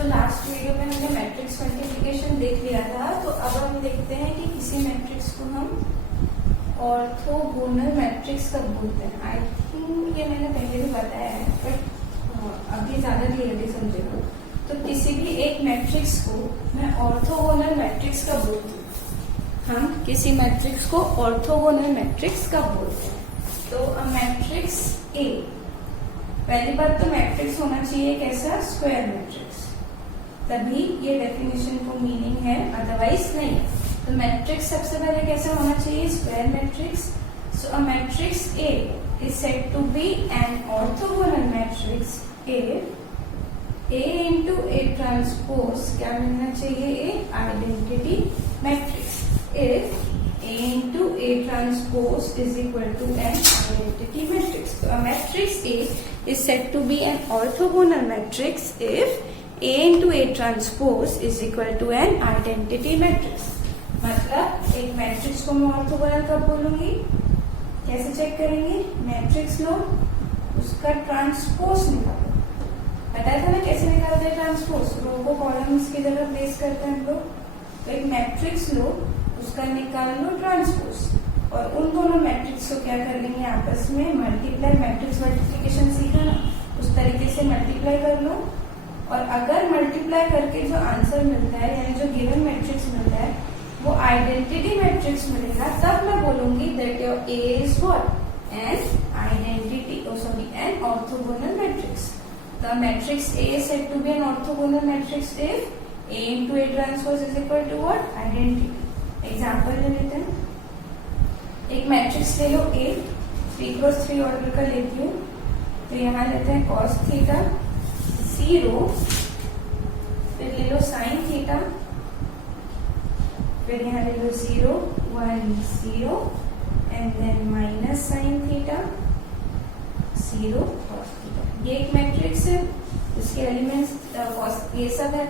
So last video में हमने matrix multiplication देख लिया था, तो अब हम देखते हैं कि किसी मैट्रिक्स को हम ऑर्थोगोनल मैट्रिक्स कब बोलते हैं। आई थिंक ये मैंने पहले भी बताया है, बट अभी ज्यादा क्लियरली समझेगा। तो किसी भी एक मैट्रिक्स को मैं ऑर्थोगोनल मैट्रिक्स कब बोलती हूँ। हम किसी मैट्रिक्स को ऑर्थोगोनल मैट्रिक्स कब बोलते हैं। तो अ मैट्रिक्स ए, पहली बात तो मैट्रिक्स होना चाहिए कैसा, स्क्वायर मैट्रिक्स, तभी ये डेफिनेशन को मीनिंग है, अदरवाइज नहीं। तो मैट्रिक्स सबसे पहले कैसा होना चाहिए, square matrix. So a matrix A is said to be an orthogonal matrix if A into A transpose क्या मिलना चाहिए, a identity matrix. If A into A transpose is equal to an identity matrix. So a matrix A is said to be an orthogonal matrix if A into A transpose is equal to an identity matrix. मतलब एक matrix को मैं orthogonal कब बोलूंगी, कैसे check करेंगे, matrix लो, उसका transpose निकालो। बताया था ना कैसे निकालते हैं ट्रांसपोज, रो को कॉलम्स की जगह प्लेस करते हैं हम लोग। तो एक मैट्रिक्स लो, उसका निकाल लो ट्रांसपोज, और उन दोनों मैट्रिक्स को क्या कर लेंगे आपस में मल्टीप्लाई, मैट्रिक्स मल्टीप्लिकेशन सीखा ना, उस तरीके से मल्टीप्लाई कर लो। और अगर मल्टीप्लाई करके जो आंसर मिलता है, यानी जो गिवन मैट्रिक्स मिलता है, वो आइडेंटिटी मैट्रिक्स मिलेगा, तब मैं बोलूंगी that your A is what, an identity, an orthogonal matrix. The matrix A is said to be an orthogonal matrix if A into A transpose is equal to what, identity। Example ले लेते हैं। एक matrix ले लो A, 3x3 order का लेती हूँ। तो यहाँ लेते हैं cos थीटा 0, फिर ले लो sin थीटा, फिर यहाँ ले लो 0 1 0 and then minus sin theta 0 cos theta. ये एक मैट्रिक्स है, इसके एलिमेंट्स ये सब है,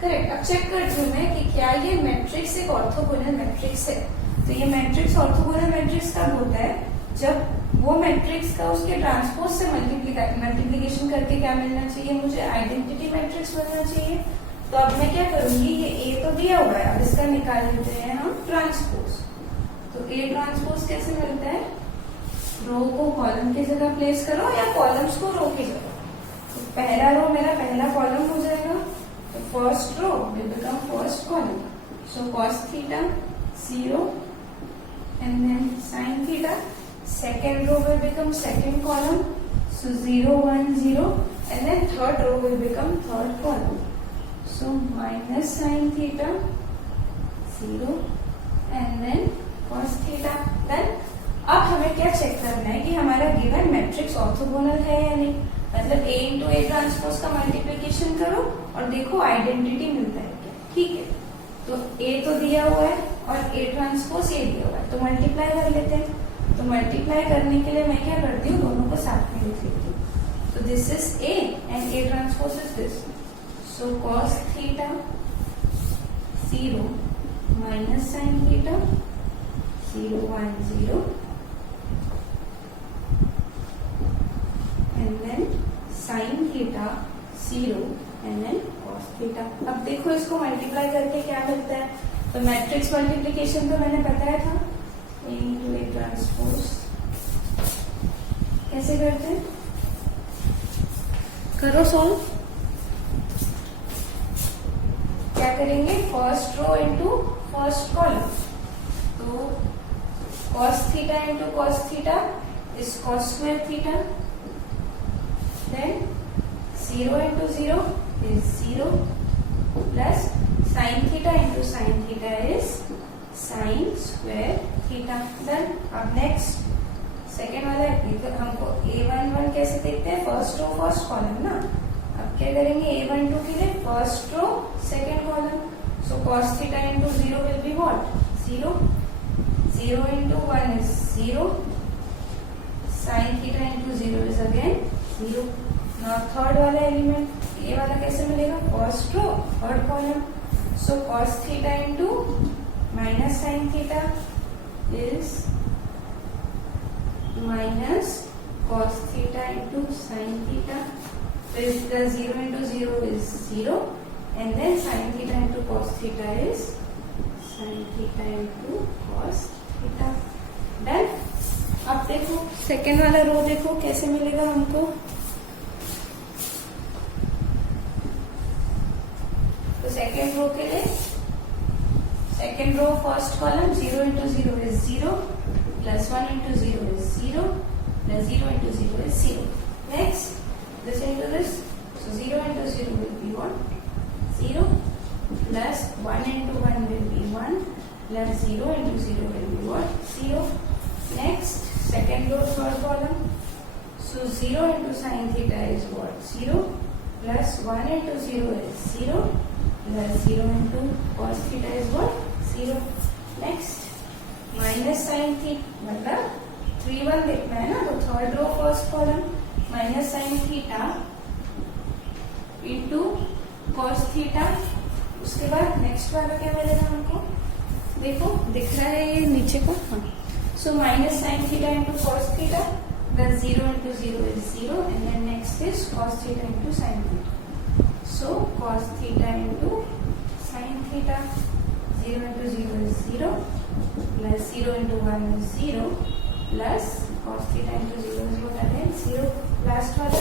करेक्ट। अब चेक करती हूँ मैं कि क्या ये मैट्रिक्स एक ऑर्थोगोनल मैट्रिक्स है। तो ये मैट्रिक्स ऑर्थोगोनल मैट्रिक्स कब होता है, जब वो मैट्रिक्स का उसके ट्रांसपोज से मल्टीप्लिकेशन करके क्या मिलना चाहिए, मुझे आइडेंटिटी मैट्रिक्स मिलना चाहिए। तो अब मैं क्या करूंगी, ये ए तो दिया हुआ है, अब इसका निकाल लेते हैं हम ट्रांसपोज। तो ए ट्रांसपोज कैसे मिलता है, रो को कॉलम की जगह प्लेस करो या कॉलम्स को रो की जगह। तो पहला रो मेरा पहला कॉलम हो जाएगा, तो first row will become first column. So cos theta 0 and then sin theta, second row will become second column, so 0 1 0 and then third row will become third column, so minus sin theta 0 and then cos theta. Then अब हमें क्या check करना है कि हमारा given matrix orthogonal है या नहीं। मतलब A इंटू ए ट्रांसपोज का मल्टीप्लिकेशन करो और देखो आइडेंटिटी मिलता है क्या, ठीक है। तो A तो दिया हुआ है और A ट्रांसपोज ये दिया हुआ है, तो मल्टीप्लाई कर लेते हैं। तो मल्टीप्लाई करने के लिए मैं क्या करती हूँ, दोनों को साथ में लिख लेती हूँ। तो this is A and A transpose is this, so cos theta 0 minus sin theta 0 1 0 and then sin theta 0 and then cos theta। अब देखो इसको मल्टीप्लाई करके क्या मिलता है। तो मैट्रिक्स मल्टीप्लिकेशन तो मैंने बताया था, A into A ट्रांसपोज कैसे करते हैं, करो सॉल्व। क्या करेंगे, first row into first column. तो cos theta into cos theta is cos square theta, then 0 into 0 is 0 plus sin theta into sin theta is sin square theta। then अब next second वाला हमको A11 कैसे देखते हैं, first row first column ना। अब क्या करेंगे, A12 के लिए first row second column, so cos theta into 0 will be what, 0 0 into 1 is 0, sin theta into 0 is again 0। Third वाला एलिमेंट ये वाला कैसे मिलेगा, first row third column, so cos theta into minus sin theta is minus cos theta into sin theta. So 0 into 0 is 0 and then sin theta into cos theta is sin theta into cos theta. Done. अब देखो second वाला रो देखो कैसे मिलेगा हमको. तो second row के लिए second row first column 0 into 0 is 0 plus 1 into 0 is 0 plus 0 into 0 is 0. Next, this into this. So 0 into 0 will be what? 0 plus 1 into 1 will be 1 plus 0 into 0 will be what? 0. Next, second row third column. So 0 into sin theta is what? 0 plus 1 into 0 is 0 plus 0 into cos theta is what? 0. Next, minus sin theta मतलब 3-1 देखना है ना, तो third row first column minus sine theta into cos theta. उसके बाद next वाला क्या मिलेगा हमको, देखो दिख रहा है ये नीचे को. हाँ, so minus sine theta into cos theta plus 0 into 0 is 0 and then next is cos theta into sin theta. So cos theta into sin theta, 0 into 0 is 0 plus 0 into 1 is 0 plus cos theta into 0 is what again 0. Last वाला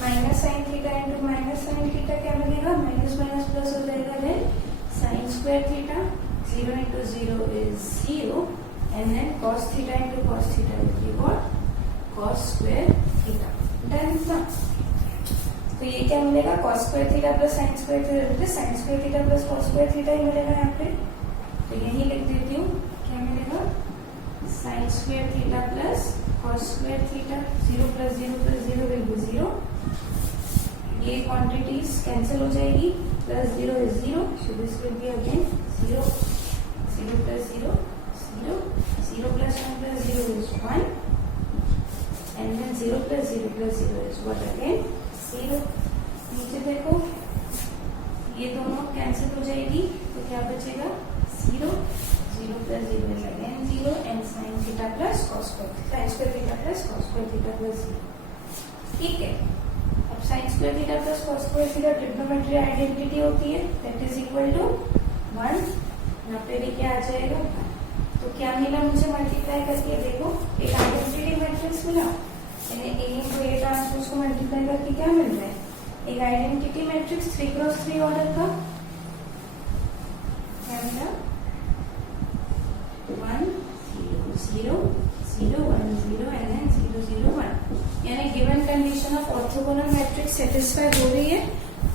minus sine theta into minus sine theta क्या मिलेगा, minus minus plus हो जाएगा. Then sine square theta 0 into 0 is 0 and then cos theta into cos theta will be what, cos square theta. Done ना. तो ये क्या मिलेगा, cos square theta plus sin square theta, sin square theta plus cos square theta ही मिलेगा यहाँ पे. तो यही लिख देती हूँ, क्या मिलेगा, sin square theta plus cos square theta. 0 plus 0 plus 0 will be 0. ये quantities cancel हो जाएगी. Plus 0 is 0, so this will be again 0. 0 plus 0 0. 0 plus 1 plus 0 is 1. And then 0 plus 0 plus 0 is what again 0. नीचे देखो ये दोनों cancel हो जाएगी, तो क्या बचेगा 0. 0 plus 0 is again 0 and sin theta plus cos square theta plus cos square theta plus 0. ठीक है. अब sin square theta plus cos square theta trigonometry identity होती है, that is equal to 1. यहाँ पे भी क्या आ जाएगा, तो क्या मिला मुझे मल्टीप्लाई करके, देखो एक आइडेंटिटी मैट्रिक्स मिला, यानी A into A ट्रांसपोज को मल्टीप्लाई करके क्या मिल रहा है, एक आइडेंटिटी मैट्रिक्स 3x3 ऑर्डर का. क्या मिला, 1 0 0 0 1 0 and then 0 0 1. यानी given condition of orthogonal matrix satisfy हो रही है.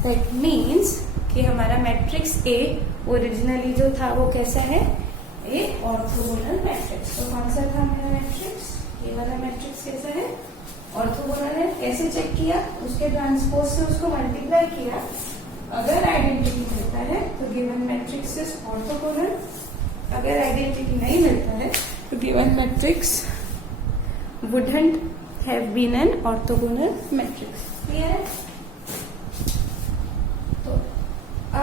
दैट मीन्स कि हमारा मैट्रिक्स ए ओरिजिनली जो था वो कैसा है, ए ऑर्थोगोनल मैट्रिक्स. तो कौन सा था मेरा मैट्रिक्स, ये वाला मैट्रिक्स कैसा है, ऑर्थोगोनल है. कैसे चेक किया, उसके ट्रांसपोज से उसको मल्टीप्लाई किया, अगर आइडेंटिटी मिलता है तो गिवन मैट्रिक्स इज ऑर्थोगोनल. अगर आइडेंटिटी नहीं मिलता है तो given matrix wouldn't have been an orthogonal matrix. Clear है. तो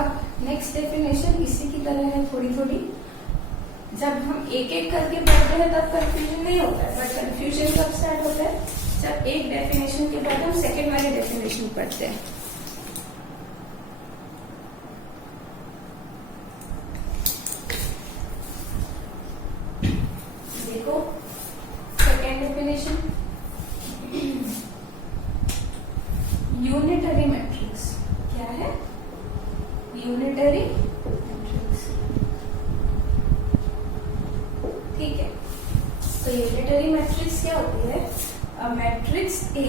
अब नेक्स्ट डेफिनेशन इसी की तरह है थोड़ी थोड़ी. जब हम एक एक करके पढ़ते हैं तब कंफ्यूजन नहीं होता है, बट कंफ्यूजन कब स्टार्ट होता है, जब एक डेफिनेशन के बाद हम सेकेंड वाली डेफिनेशन पढ़ते हैं. देखो सेकेंड डेफिनेशन, यूनिटरी मैट्रिक्स. क्या है, यूनिटरी मैट्रिक्स. ठीक है. तो यूनिटरी मैट्रिक्स क्या होती है, a matrix A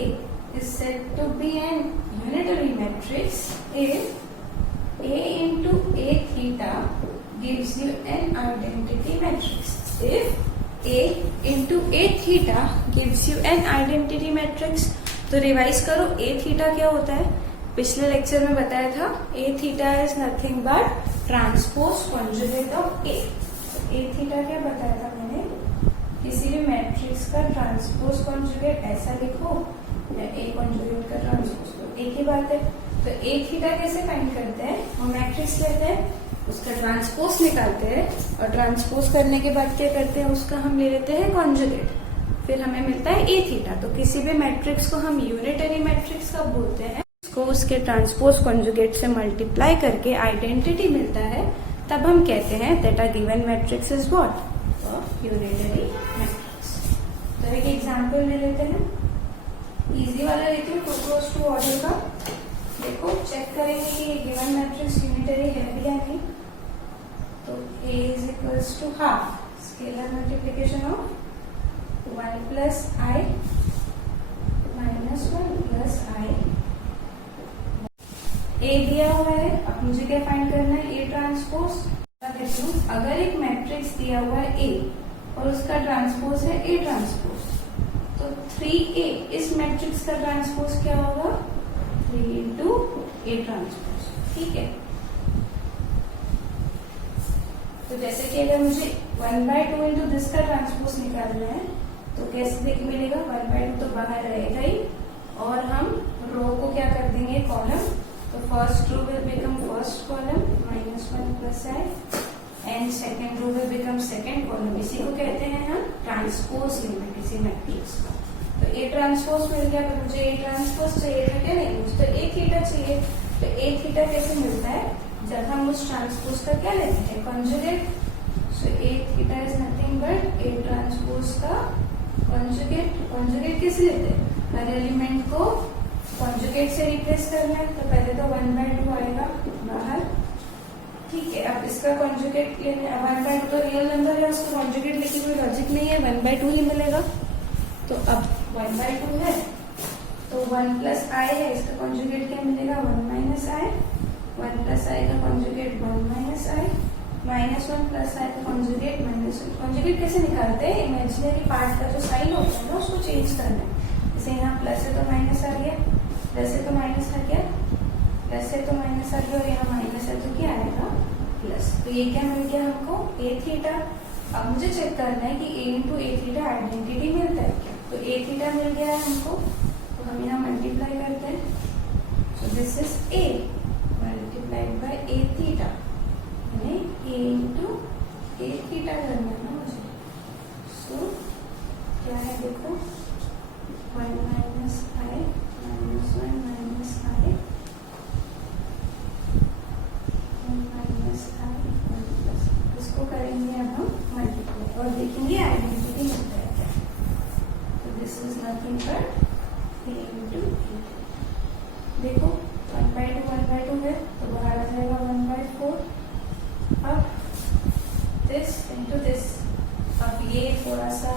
is said to be an unitary matrix if A into A theta gives you an identity matrix. If A into A theta gives you an identity matrix. तो revise करो, A theta क्या होता है, पिछले lecture में बताया था, A theta is nothing but transpose conjugate of A. A theta क्या बताया था मैंने, किसी भी मैट्रिक्स का ट्रांसपोज कॉन्जुगेट ऐसा लिखो या A कॉन्जुगेट का ट्रांसपोज लो, एक ही बात है. तो A थीटा कैसे फाइंड करते हैं, वो मैट्रिक्स लेते हैं, उसका ट्रांसपोज निकालते हैं, और ट्रांसपोज करने के बाद क्या करते हैं, उसका हम ले लेते हैं कॉन्जुगेट, फिर हमें मिलता है A थीटा. तो किसी भी मैट्रिक्स को हम यूनिटरी मैट्रिक्स कब बोलते हैं, उसको उसके ट्रांसपोज कॉन्जुगेट से मल्टीप्लाई करके आइडेंटिटी मिलता है, तब हम कहते हैं that a given matrix is what, unitary matrix. तो एक एग्जांपल ले लेते हैं, इजी वाला लेते हैं, 2 क्रॉस 2 ऑर्डर का। देखो चेक करेंगे कि ये गिवन मैट्रिक्स यूनिटरी है भी या नहीं। तो A is equals to half scalar multiplication of 1 plus I minus 1 plus I। A दिया हुआ है, अब मुझे क्या फाइंड करना है, A ट्रांसपोज। अगर एक मैट्रिक्स दिया हुआ है A और उसका ट्रांसपोज है A ट्रांसपोज, तो 3A इस मैट्रिक्स का ट्रांसपोज क्या होगा, 3 इंटू A ट्रांसपोज। ठीक है, तो जैसे कि अगर मुझे 1/2 इंटू दिस का ट्रांसपोज निकालना है तो कैसे देख मिलेगा, 1/2 तो बाहर रहेगा ही, और हम रो को क्या कर देंगे, कॉलम। तो first row will become first column -1 plus I and second row will become second column. इसी को कहते हैं हम ट्रांसपोज लेना किसी मैट्रिक्स का। तो A ट्रांसपोज मिल गया, तो मुझे A ट्रांसपोज चाहिए था क्या, नहीं, मुझे तो A थीटा चाहिए। तो A थीटा कैसे मिलता है, जब हम उस ट्रांसपोज का क्या लेते हैं, conjugate. So A theta is nothing but A transpose का कॉन्जुगेट। कॉन्जुगेट कैसे लेते हैं, हर एलिमेंट को कॉन्जुगेट से रिप्लेस करना है, तो पहले तो 1/2 आएगा बाहर। ठीक है, अब इसका कॉन्जुगेट लेने, 1/2 तो रियल नंबर है, उसको कॉन्जुगेट लेके कोई लॉजिक नहीं है, 1/2 ही मिलेगा। तो अब 1/2 है तो 1 प्लस I है, इसका कॉन्जुगेट क्या मिलेगा, 1 माइनस I। 1 प्लस I का conjugate 1 minus I, -1 plus I का कॉन्जुगेट -1। कॉन्जुगेट कैसे निकालते हैं, इमेजिनरी पार्ट का जो साइन होता है ना उसको चेंज करना है। जैसे यहाँ प्लस है तो माइनस आ गया, प्लस है तो माइनस आ गया, प्लस है तो माइनस आ गया, और यहाँ माइनस है तो क्या आएगा, प्लस। तो ये क्या मिल गया हमको, A थीटा। अब मुझे चेक करना है कि A into A theta identity मिलता है क्या। तो A थीटा मिल गया है हमको, तो हम यहाँ मल्टीप्लाई करते हैं। सो this is A multiplied by A theta, यानी A इंटू A थीटा करना है ना मुझे। सो क्या है, देखो 1 minus I -1 minus I, 1 minus I, 1 plus. इसको करेंगे अब हम मल्टीप्लाई और देखेंगे आइडेंटिटी मिलता है क्या। तो this is nothing but A into A। देखो 1/2 है तो बाहर आ जाएगा 1/4। अब दिस इंटू दिस, अब ये थोड़ा सा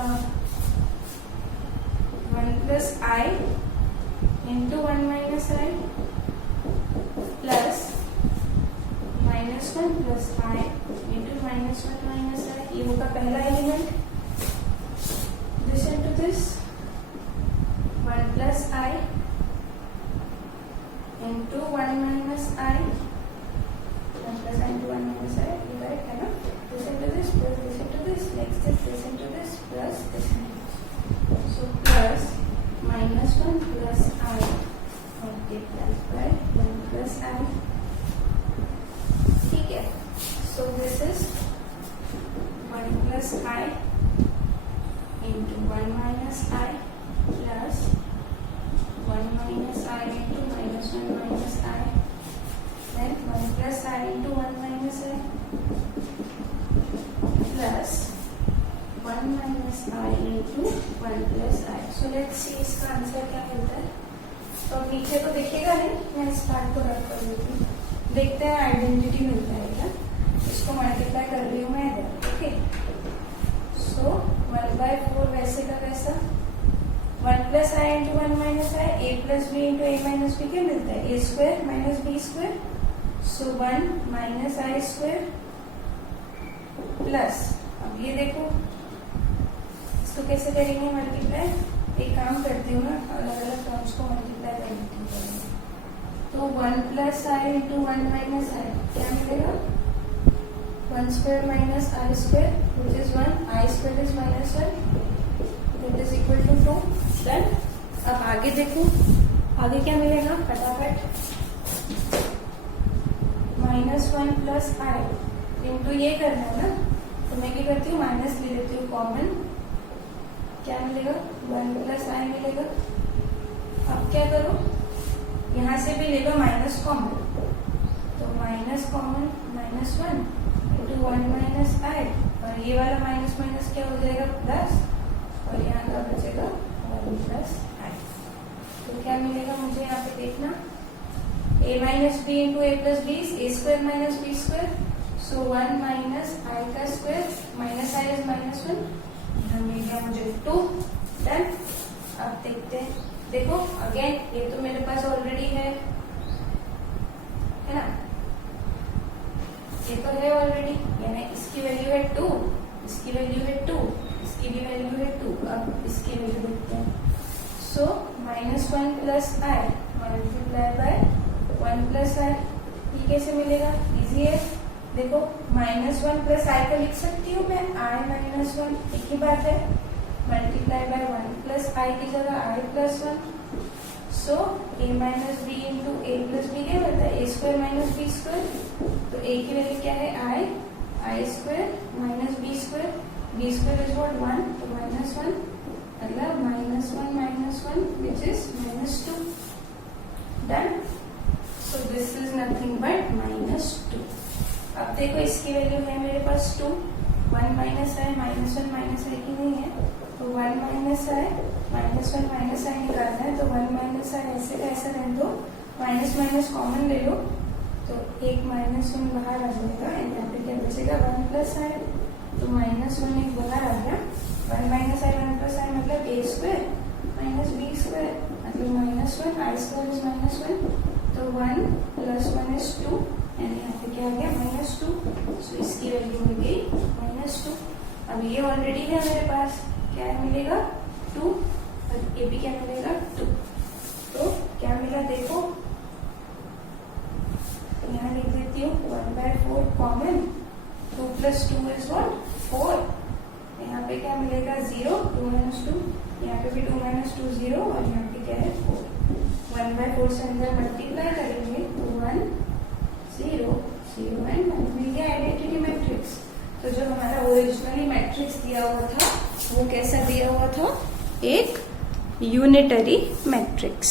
1 plus I into 1 minus I plus -1 plus I into -1 minus I, ये होगा पहला element. This into this 1 plus I into 1 minus I, 1 plus I into 1 minus I, ये राइट है ना। This into this plus this into this, next this into this plus this. So plus -1 plus I multiplied by 1 plus I। ठीक है, सो this is 1 plus I into 1 minus I plus 1 minus I into -1 minus I, then 1 plus I into 1 minus I plus 1 minus I into 1 plus I। So let's see इसका answer क्या मिलता है। तो अब नीचे तो दिखेगा नहीं, मैं इस पार्ट को रख कर देती हूँ, देखते हैं आइडेंटिटी मिलता है क्या। इसको मल्टीप्लाई कर रही हूँ मैं इधर। ओके, सो 1/4 वैसे का वैसा, 1 plus I into 1 minus I, A plus B into A minus B क्या मिलता है, A square minus B square. So 1 minus I square plus, अब ये देखो इसको कैसे करेंगे मल्टीप्लाई, एक काम करती हूँ ना, अलग अलग टर्म्स को मल्टीप्लाई कर लेती हूँ। तो 1 plus I into 1 minus I क्या मिलेगा, 1 square minus I square which is 1, I square is -1, that is equal to 2। Done. अब आगे देखो, आगे क्या मिलेगा फटाफट, -1 प्लस I इंटू ये करना है ना, तो मैं क्या करती हूँ, माइनस ले लेती हूँ कॉमन, क्या मिलेगा 1 प्लस I मिलेगा। अब क्या करो, यहाँ से भी लेगा माइनस कॉमन, तो माइनस कॉमन -1 इंटू 1 माइनस आई, और ये वाला माइनस माइनस क्या हो जाएगा प्लस, और यहाँ का बचेगा 1 प्लस आई। तो क्या मिलेगा मुझे यहाँ पे देखना, a minus B into A plus B, A square minus B square, so 1 minus I का स्क्वायर, माइनस आई इज -1, यहाँ मिल गया मुझे 2। डन। अब देखते हैं, देखो अगेन ये तो मेरे पास ऑलरेडी है ना, ये तो है ऑलरेडी, यानी इसकी वैल्यू है 2, इसकी वैल्यू है 2, इसकी भी वैल्यू है 2। अब इसकी वैल्यू देखते हैं, so -1 plus I multiply by 1 plus I, ये कैसे मिलेगा, इजी है। देखो -1 प्लस आई को लिख सकती हूँ मैं आई -1, एक ही बात है, मल्टीप्लाई बाय 1 प्लस आई की जगह I plus 1, so a minus B into A plus B क्या होता है, A square minus B square, तो a की वैल्यू क्या है I square minus B square is what 1, तो -1 मतलब -1 which is -2। Done. So this is nothing but -2। अब देखो इसकी वैल्यू है मेरे पास 2, 1 माइनस आई -1 माइनस आई की नहीं है, तो 1 माइनस आई -1 माइनस आई निकालना है, तो 1 माइनस आई ऐसे का ऐसा रहने दो, माइनस माइनस कॉमन ले लो, तो एक -1 बाहर आ जाएगा, यहाँ पे क्या बचेगा 1 प्लस आई, तो -1 एक बाहर आ गया, 1 माइनस आई 1 प्लस आई मतलब ए स्क्वायर माइनस बी स्क्वायर मतलब -1, आई स्क्वायर इज -1, तो 1 प्लस 1 इज 2, यानी यहाँ पे क्या आ गया -2, सो इसकी वैल्यू मिल गई -2। अब ये ऑलरेडी है मेरे पास, क्या मिलेगा 2, और ये भी क्या मिलेगा 2, तो क्या मिला देखो, यहाँ लिख देती हूँ 1/4 कॉमन, 2 प्लस 2 इज व्हाट 4, यहाँ पे क्या मिलेगा 0, 2 माइनस 2, यहाँ पे भी 2 माइनस 2 0, और यहाँ पे क्या है 4, 1/4 से अंदर मल्टीप्लाई करेंगे तो 1 0 0 एंड 1 मिल गया आइडेंटिटी मैट्रिक्स। तो जो हमारा ओरिजिनली मैट्रिक्स दिया हुआ था वो कैसा दिया हुआ था, एक यूनिटरी मैट्रिक्स।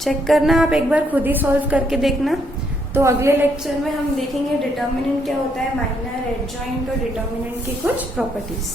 चेक करना आप एक बार खुद ही सॉल्व करके देखना। तो अगले लेक्चर में हम देखेंगे डिटर्मिनेंट क्या होता है, माइनर, एडजॉइंट और डिटर्मिनेंट की कुछ प्रॉपर्टीज।